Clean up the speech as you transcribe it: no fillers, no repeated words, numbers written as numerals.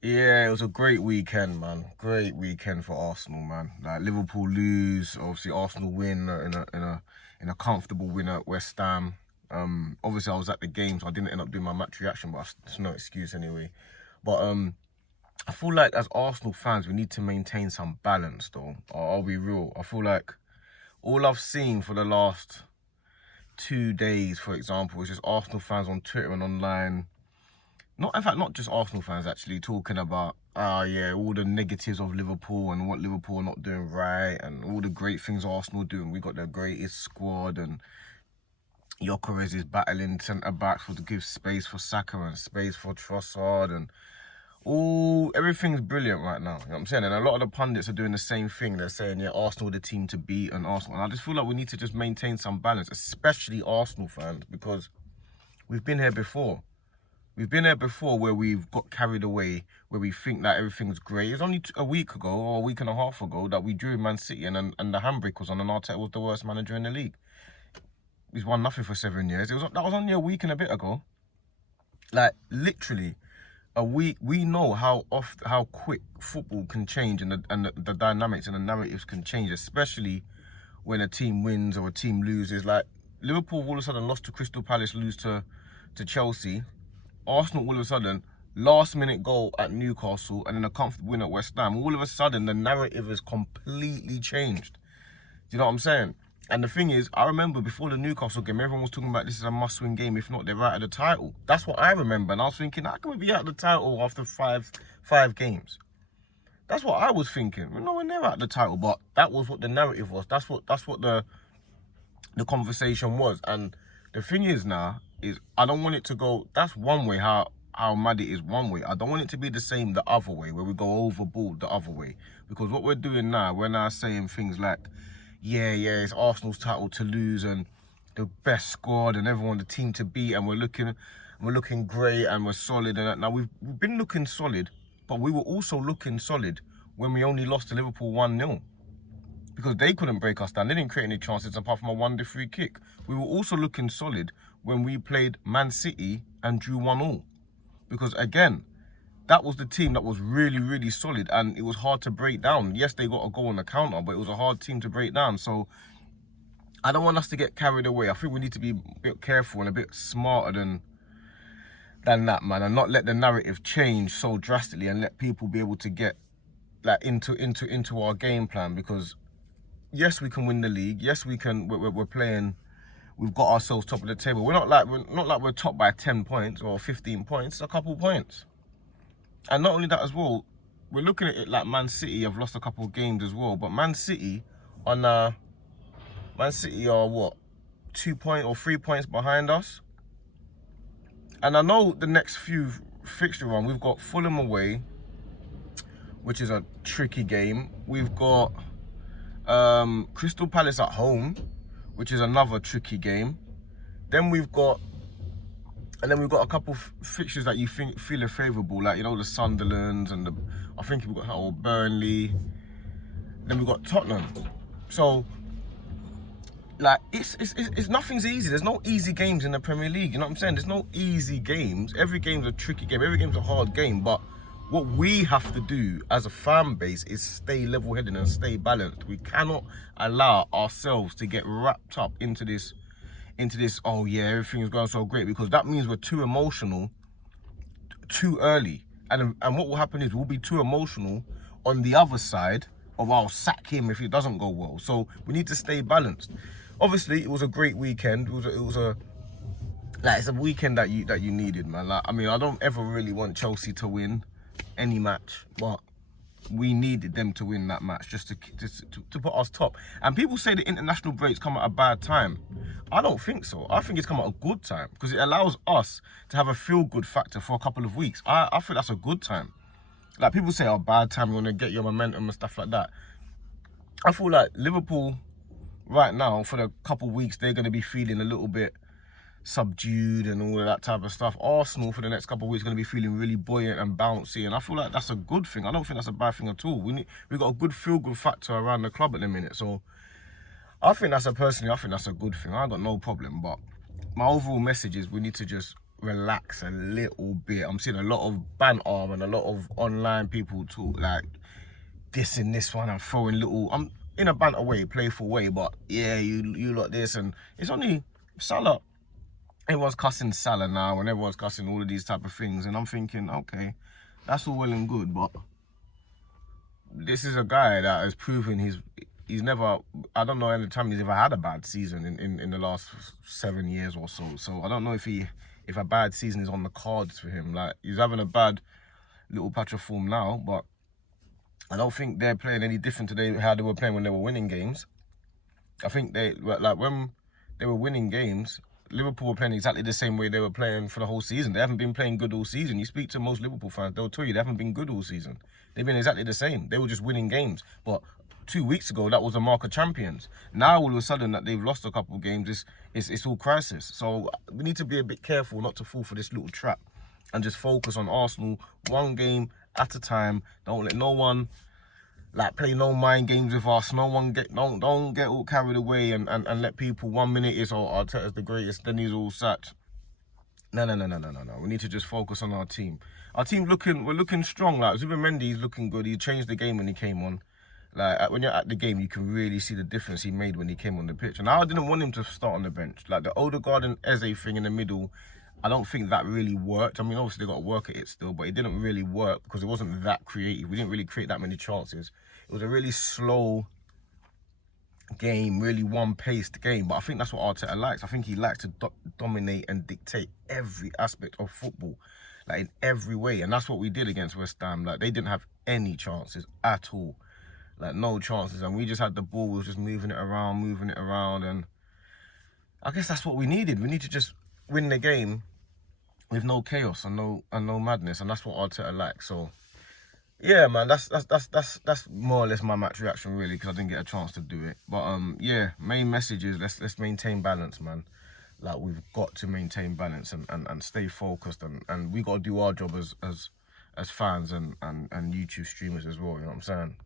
Yeah, it was a great weekend, man. Great weekend for Arsenal, man. Like Liverpool lose, obviously Arsenal win in a comfortable win at West Ham. Obviously I was at the game, so I didn't end up doing my match reaction, but it's no excuse anyway. But I feel like as Arsenal fans, we need to maintain some balance, though. I'll be real. I feel like all I've seen for the last 2 days, for example, is just Arsenal fans on Twitter and online. Not, in fact, not just Arsenal fans actually talking about, yeah, all the negatives of Liverpool and what Liverpool are not doing right and all the great things Arsenal doing. We got the greatest squad and Gyökeres is battling centre backs to give space for Saka and space for Trossard and everything's brilliant right now. You know what I'm saying? And a lot of the pundits are doing the same thing. They're saying, yeah, Arsenal are the team to beat and Arsenal. And I just feel like we need to just maintain some balance, especially Arsenal fans, because we've been here before. We've been here before where we've got carried away, where we think that everything's great. It was only a week ago or a week and a half ago that we drew Man City and the handbrake was on and Arteta was the worst manager in the league. He's won nothing for 7 years. That was only a week and a bit ago. Like, literally, a week. We know how quick football can change and the dynamics and the narratives can change, especially when a team wins or a team loses. Like, Liverpool all of a sudden lost to Crystal Palace, lose to Chelsea. Arsenal all of a sudden, last minute goal at Newcastle and then a comfortable win at West Ham. All of a sudden, the narrative has completely changed. Do you know what I'm saying? And the thing is, I remember before the Newcastle game, everyone was talking about this is a must-win game. If not, they're out of the title. That's what I remember. And I was thinking, how can we be out of the title after five games? That's what I was thinking. We're nowhere near out of the title, but that was what the narrative was. That's what the conversation was. And the thing is now, is I don't want it to go, that's one way how mad it is one way. I don't want it to be the same the other way, where we go overboard the other way. Because what we're doing now, we're now saying things like, yeah, it's Arsenal's title to lose and the best squad and everyone the team to beat and we're looking great and we're solid and that. Now we've been looking solid, but we were also looking solid when we only lost to Liverpool 1-0. Because they couldn't break us down. They didn't create any chances apart from a one-day free kick. We were also looking solid when we played Man City and drew 1-1. Because again, that was the team that was really, really solid and it was hard to break down. Yes, they got a goal on the counter, but it was a hard team to break down. So I don't want us to get carried away. I think we need to be a bit careful and a bit smarter than that, man, and not let the narrative change so drastically and let people be able to get like into our game plan. Because yes, we can win the league. Yes, we can. We're playing. We've got ourselves top of the table. We're not like we're top by 10 points or 15 points. It's a couple points. And not only that as well, we're looking at it like Man City have lost a couple of games as well. But Man City are what, 2 points or 3 points behind us. And I know the next few fixture run, we've got Fulham away, which is a tricky game. We've got Crystal Palace at home, which is another tricky game. Then we've got a couple fixtures that you feel are favourable, like, you know, the Sunderlands and I think we've got Burnley. Then we've got Tottenham. So, like, it's nothing's easy. There's no easy games in the Premier League. You know what I'm saying? There's no easy games. Every game's a tricky game. Every game's a hard game. But what we have to do as a fan base is stay level-headed and stay balanced. We cannot allow ourselves to get wrapped up into this, oh yeah, everything's going so great, because that means we're too emotional too early. And what will happen is we'll be too emotional on the other side of I'll sack him if it doesn't go well. So we need to stay balanced. Obviously, it was a great weekend. It's a weekend that you needed, man. Like, I mean, I don't ever really want Chelsea to win any match, but we needed them to win that match just to put us top. And people say the international breaks come at a bad time. I don't think so. I think it's come at a good time because it allows us to have a feel-good factor for a couple of weeks. I think that's a good time. Like, people say, oh, bad time, you want to get your momentum and stuff like that. I feel like Liverpool right now, for the couple of weeks, they're going to be feeling a little bit subdued and all of that type of stuff. Arsenal, for the next couple of weeks, going to be feeling really buoyant and bouncy. And I feel like that's a good thing. I don't think that's a bad thing at all. We've got a good feel-good factor around the club at the minute. So I think that's a good thing. I got no problem. But my overall message is we need to just relax a little bit. I'm seeing a lot of banter and a lot of online people talk like dissing this one and throwing little, I'm in a banter way, playful way, but yeah, you lot this, and it's only Salah. Everyone's cussing Salah now, and everyone's cussing all of these type of things, and I'm thinking, okay, that's all well and good, but this is a guy that has proven he's never, I don't know any time he's ever had a bad season in the last 7 years or so. So I don't know if a bad season is on the cards for him. Like, he's having a bad little patch of form now, but I don't think they're playing any different today how they were playing when they were winning games. I think like when they were winning games, Liverpool were playing exactly the same way they were playing for the whole season. They haven't been playing good all season. You speak to most Liverpool fans, they'll tell you they haven't been good all season. They've been exactly the same. They were just winning games. But 2 weeks ago, that was the mark of champions. Now, all of a sudden, that they've lost a couple of games, it's all crisis. So we need to be a bit careful not to fall for this little trap and just focus on Arsenal one game at a time. Don't let no one like play no mind games with us. No one don't get all carried away and let people 1 minute is Arteta's the greatest, then he's all sacked. No. We need to just focus on our team. Our team we're looking strong. Like Zubimendi is looking good. He changed the game when he came on. Like when you're at the game, you can really see the difference he made when he came on the pitch. And I didn't want him to start on the bench. Like the Odegaard and Eze thing in the middle, I don't think that really worked. I mean, obviously they got to work at it still, but it didn't really work because it wasn't that creative. We didn't really create that many chances. It was a really slow game, really one-paced game. But I think that's what Arteta likes. I think he likes to dominate and dictate every aspect of football, like in every way. And that's what we did against West Ham. Like they didn't have any chances at all, like no chances. And we just had the ball. We was just moving it around, and I guess that's what we needed. We need to just win the game with no chaos and no madness, and that's what Arteta likes. So yeah, man, that's more or less my match reaction really, because I didn't get a chance to do it. But yeah, main message is let's maintain balance, man. Like we've got to maintain balance and stay focused, and we got to do our job as fans and YouTube streamers as well. You know what I'm saying?